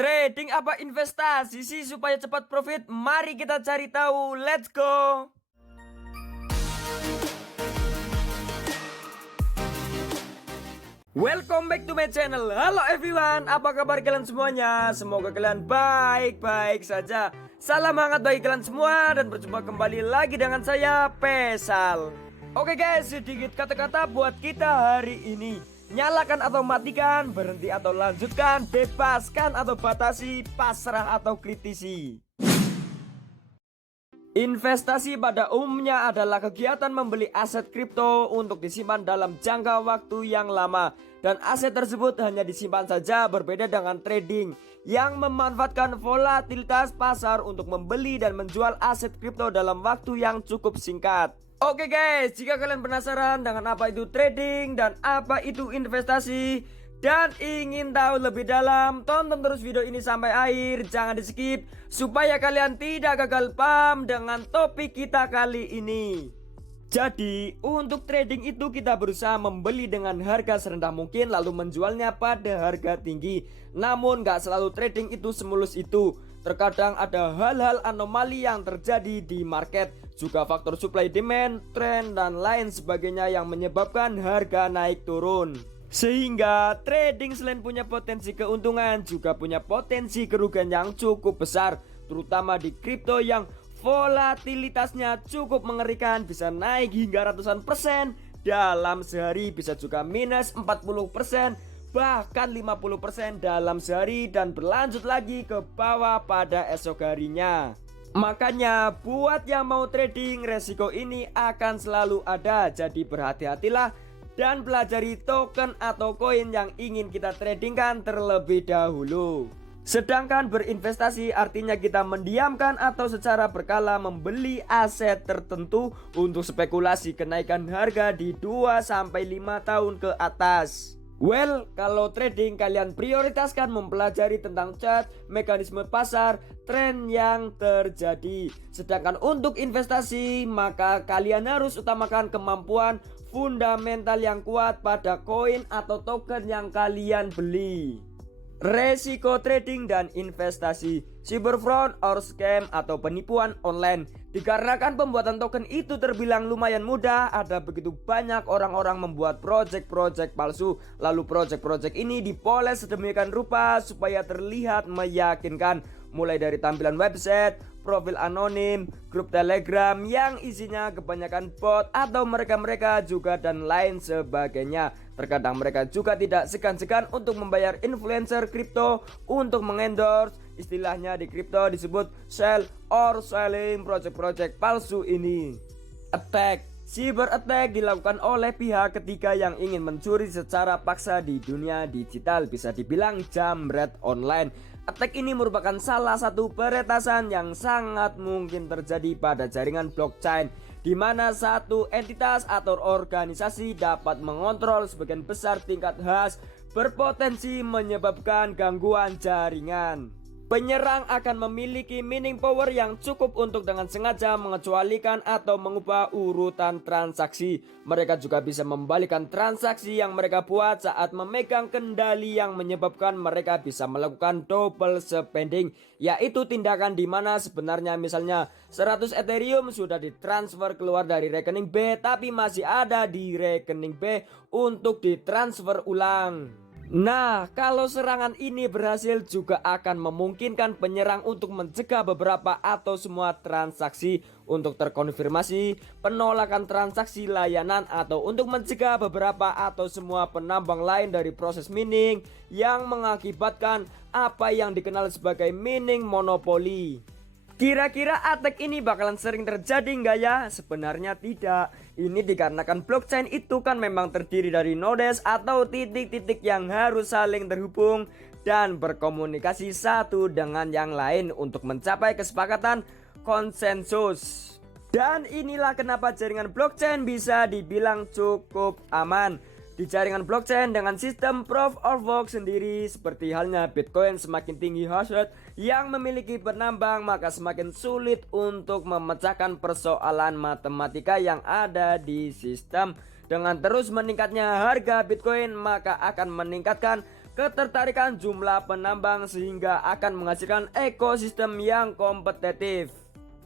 Trading apa investasi sih supaya cepat profit? Mari kita cari tahu. Let's go. Welcome back to my channel. Halo everyone, apa kabar kalian semuanya? Semoga kalian baik-baik saja. Salam hangat bagi kalian semua dan berjumpa kembali lagi dengan saya, Pesal. Oke guys, sedikit kata-kata buat kita hari ini. Nyalakan atau matikan, berhenti atau lanjutkan, bebaskan atau batasi, pasrah atau kritisi. Investasi pada umumnya adalah kegiatan membeli aset kripto untuk disimpan dalam jangka waktu yang lama. Dan aset tersebut hanya disimpan saja, berbeda dengan trading yang memanfaatkan volatilitas pasar untuk membeli dan menjual aset kripto dalam waktu yang cukup singkat. Oke guys, jika kalian penasaran dengan apa itu trading dan apa itu investasi dan ingin tahu lebih dalam, tonton terus video ini sampai akhir, jangan di skip supaya kalian tidak gagal paham dengan topik kita kali ini. Jadi untuk trading itu kita berusaha membeli dengan harga serendah mungkin lalu menjualnya pada harga tinggi. Namun gak selalu trading itu semulus itu. Terkadang ada hal-hal anomali yang terjadi di market, juga faktor supply demand, tren dan lain sebagainya yang menyebabkan harga naik turun. Sehingga trading selain punya potensi keuntungan juga punya potensi kerugian yang cukup besar, terutama di kripto yang volatilitasnya cukup mengerikan, bisa naik hingga ratusan persen dalam sehari, bisa juga minus 40%, bahkan 50% dalam sehari dan berlanjut lagi ke bawah pada esok harinya. Makanya buat yang mau trading, resiko ini akan selalu ada, jadi berhati-hatilah dan pelajari token atau koin yang ingin kita tradingkan terlebih dahulu. Sedangkan berinvestasi artinya kita mendiamkan atau secara berkala membeli aset tertentu untuk spekulasi kenaikan harga di 2-5 tahun ke atas. Well, kalau trading kalian prioritaskan mempelajari tentang chart, mekanisme pasar, tren yang terjadi. Sedangkan untuk investasi maka kalian harus utamakan kemampuan fundamental yang kuat pada koin atau token yang kalian beli. Resiko trading dan investasi, cyber fraud or scam atau penipuan online. Dikarenakan pembuatan token itu terbilang lumayan mudah, ada begitu banyak orang-orang membuat project-project palsu. Lalu project-project ini dipoles sedemikian rupa supaya terlihat meyakinkan. Mulai dari tampilan website, profil anonim, grup telegram yang isinya kebanyakan bot atau mereka-mereka juga dan lain sebagainya. Terkadang mereka juga tidak segan-segan untuk membayar influencer kripto untuk mengendorse. Istilahnya di kripto disebut sell or selling project-project palsu ini. Attack, cyber attack dilakukan oleh pihak ketiga yang ingin mencuri secara paksa di dunia digital, bisa dibilang jambret online. Attack ini merupakan salah satu peretasan yang sangat mungkin terjadi pada jaringan blockchain, di mana satu entitas atau organisasi dapat mengontrol sebagian besar tingkat hash, berpotensi menyebabkan gangguan jaringan. Penyerang akan memiliki mining power yang cukup untuk dengan sengaja mengecualikan atau mengubah urutan transaksi. Mereka juga bisa membalikan transaksi yang mereka buat saat memegang kendali yang menyebabkan mereka bisa melakukan double spending, yaitu tindakan di mana sebenarnya misalnya 100 Ethereum sudah ditransfer keluar dari rekening B tapi masih ada di rekening B untuk ditransfer ulang. Nah, kalau serangan ini berhasil juga akan memungkinkan penyerang untuk mencegah beberapa atau semua transaksi untuk terkonfirmasi, penolakan transaksi layanan atau untuk mencegah beberapa atau semua penambang lain dari proses mining yang mengakibatkan apa yang dikenal sebagai mining monopoli. Kira-kira attack ini bakalan sering terjadi nggak ya? Sebenarnya tidak. Ini dikarenakan blockchain itu kan memang terdiri dari nodes atau titik-titik yang harus saling terhubung dan berkomunikasi satu dengan yang lain untuk mencapai kesepakatan konsensus. Dan inilah kenapa jaringan blockchain bisa dibilang cukup aman. Di jaringan blockchain dengan sistem proof of work sendiri, seperti halnya Bitcoin, semakin tinggi hash rate yang memiliki penambang maka semakin sulit untuk memecahkan persoalan matematika yang ada di sistem. Dengan terus meningkatnya harga Bitcoin maka akan meningkatkan ketertarikan jumlah penambang sehingga akan menghasilkan ekosistem yang kompetitif.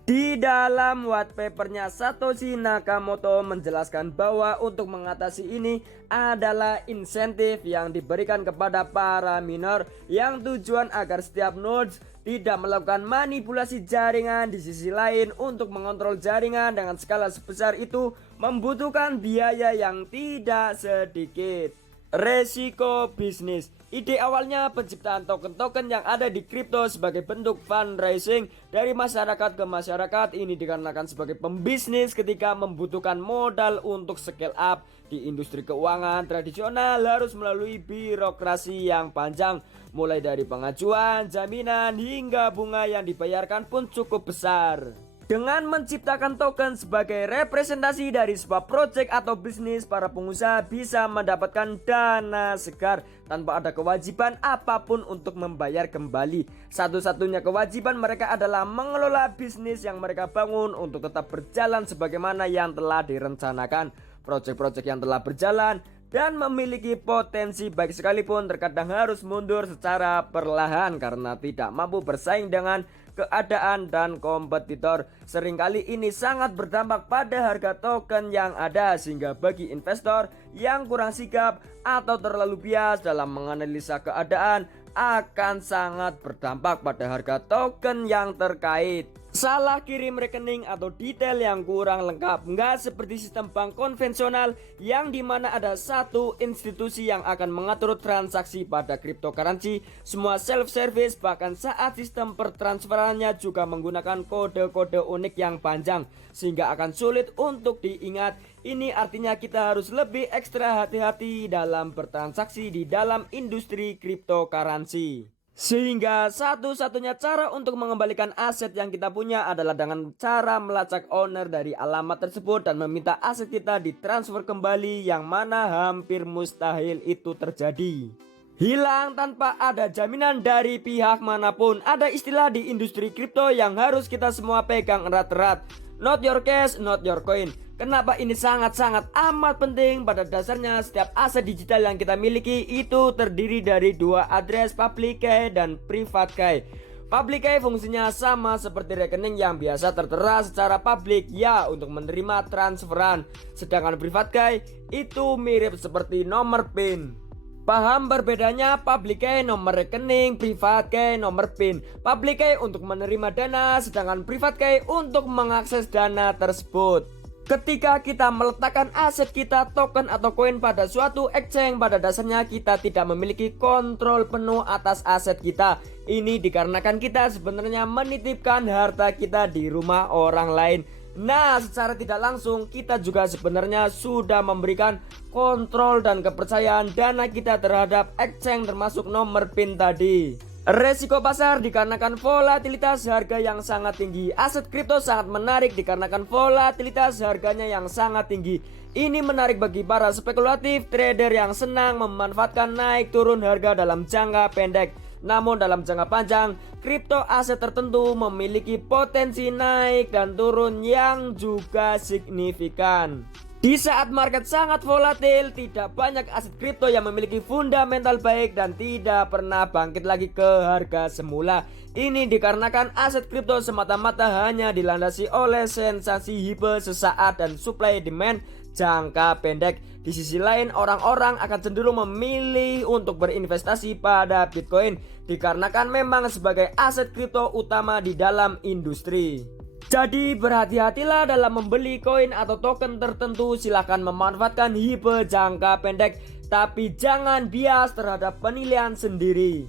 Di dalam white papernya, Satoshi Nakamoto menjelaskan bahwa untuk mengatasi ini adalah insentif yang diberikan kepada para miner yang tujuan agar setiap nodes tidak melakukan manipulasi jaringan. Di sisi lain, untuk mengontrol jaringan dengan skala sebesar itu membutuhkan biaya yang tidak sedikit. Resiko bisnis. Ide awalnya penciptaan token-token yang ada di kripto sebagai bentuk fundraising dari masyarakat ke masyarakat ini dikarenakan sebagai pembisnis ketika membutuhkan modal untuk scale up. Di industri keuangan tradisional harus melalui birokrasi yang panjang, mulai dari pengajuan, jaminan hingga bunga yang dibayarkan pun cukup besar. Dengan menciptakan token sebagai representasi dari sebuah proyek atau bisnis, para pengusaha bisa mendapatkan dana segar tanpa ada kewajiban apapun untuk membayar kembali. Satu-satunya kewajiban mereka adalah mengelola bisnis yang mereka bangun untuk tetap berjalan sebagaimana yang telah direncanakan. Proyek-proyek yang telah berjalan dan memiliki potensi baik sekalipun terkadang harus mundur secara perlahan karena tidak mampu bersaing dengan keadaan dan kompetitor. Seringkali ini sangat berdampak pada harga token yang ada, sehingga bagi investor yang kurang sigap atau terlalu bias dalam menganalisa keadaan akan sangat berdampak pada harga token yang terkait. Salah kirim rekening atau detail yang kurang lengkap, nggak seperti sistem bank konvensional yang dimana ada satu institusi yang akan mengatur transaksi pada cryptocurrency. Semua self-service, bahkan saat sistem pertransferannya juga menggunakan kode-kode unik yang panjang sehingga akan sulit untuk diingat. Ini artinya kita harus lebih ekstra hati-hati dalam bertransaksi di dalam industri cryptocurrency. Sehingga satu-satunya cara untuk mengembalikan aset yang kita punya adalah dengan cara melacak owner dari alamat tersebut dan meminta aset kita ditransfer kembali, yang mana hampir mustahil itu terjadi. Hilang tanpa ada jaminan dari pihak manapun. Ada istilah di industri kripto yang harus kita semua pegang erat-erat. Not your cash, not your coin. Kenapa ini sangat-sangat amat penting? Pada dasarnya setiap aset digital yang kita miliki itu terdiri dari dua address, public key dan private key. Public key fungsinya sama seperti rekening yang biasa tertera secara publik, ya, untuk menerima transferan. Sedangkan private key itu mirip seperti nomor PIN. Paham berbedanya? Public key nomor rekening, private key nomor PIN. Public key untuk menerima dana, sedangkan private key untuk mengakses dana tersebut. Ketika kita meletakkan aset kita, token atau koin pada suatu exchange, pada dasarnya kita tidak memiliki kontrol penuh atas aset kita. Ini dikarenakan kita sebenarnya menitipkan harta kita di rumah orang lain. Nah, secara tidak langsung kita juga sebenarnya sudah memberikan kontrol dan kepercayaan dana kita terhadap exchange termasuk nomor PIN tadi. Resiko pasar dikarenakan volatilitas harga yang sangat tinggi. Aset kripto sangat menarik dikarenakan volatilitas harganya yang sangat tinggi. Ini menarik bagi para spekulatif trader yang senang memanfaatkan naik turun harga dalam jangka pendek. Namun dalam jangka panjang, kripto aset tertentu memiliki potensi naik dan turun yang juga signifikan. Di saat market sangat volatil, tidak banyak aset kripto yang memiliki fundamental baik dan tidak pernah bangkit lagi ke harga semula. Ini dikarenakan aset kripto semata-mata hanya dilandasi oleh sensasi hype sesaat dan supply demand jangka pendek. Di sisi lain, orang-orang akan cenderung memilih untuk berinvestasi pada Bitcoin dikarenakan memang sebagai aset kripto utama di dalam industri. Jadi berhati-hatilah dalam membeli koin atau token tertentu. Silahkan memanfaatkan hype jangka pendek, tapi jangan bias terhadap penilaian sendiri.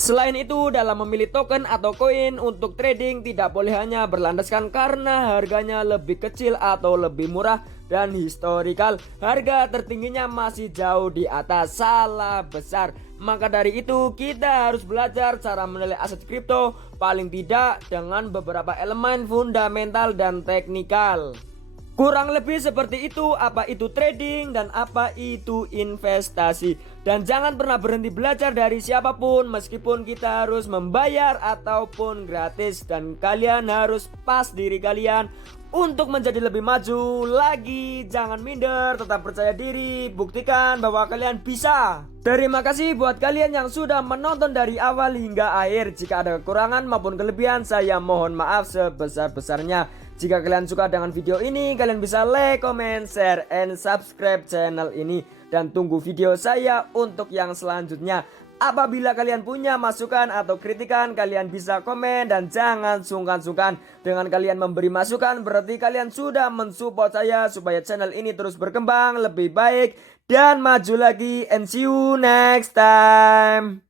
Selain itu, dalam memilih token atau koin untuk trading tidak boleh hanya berlandaskan karena harganya lebih kecil atau lebih murah dan historical. Harga tertingginya masih jauh di atas. Salah besar. Maka dari itu kita harus belajar cara menilai aset kripto, paling tidak dengan beberapa elemen fundamental dan teknikal. Kurang lebih seperti itu, apa itu trading dan apa itu investasi. Dan jangan pernah berhenti belajar dari siapapun, meskipun kita harus membayar ataupun gratis. Dan kalian harus pas diri kalian untuk menjadi lebih maju lagi. Jangan minder, tetap percaya diri, buktikan bahwa kalian bisa. Terima kasih buat kalian yang sudah menonton dari awal hingga akhir. Jika ada kekurangan maupun kelebihan, saya mohon maaf sebesar-besarnya. Jika kalian suka dengan video ini, kalian bisa like, comment, share, and subscribe channel ini. Dan tunggu video saya untuk yang selanjutnya. Apabila kalian punya masukan atau kritikan, kalian bisa komen dan jangan sungkan-sungkan. Dengan kalian memberi masukan, berarti kalian sudah mensupport saya supaya channel ini terus berkembang lebih baik dan maju lagi. And see you next time.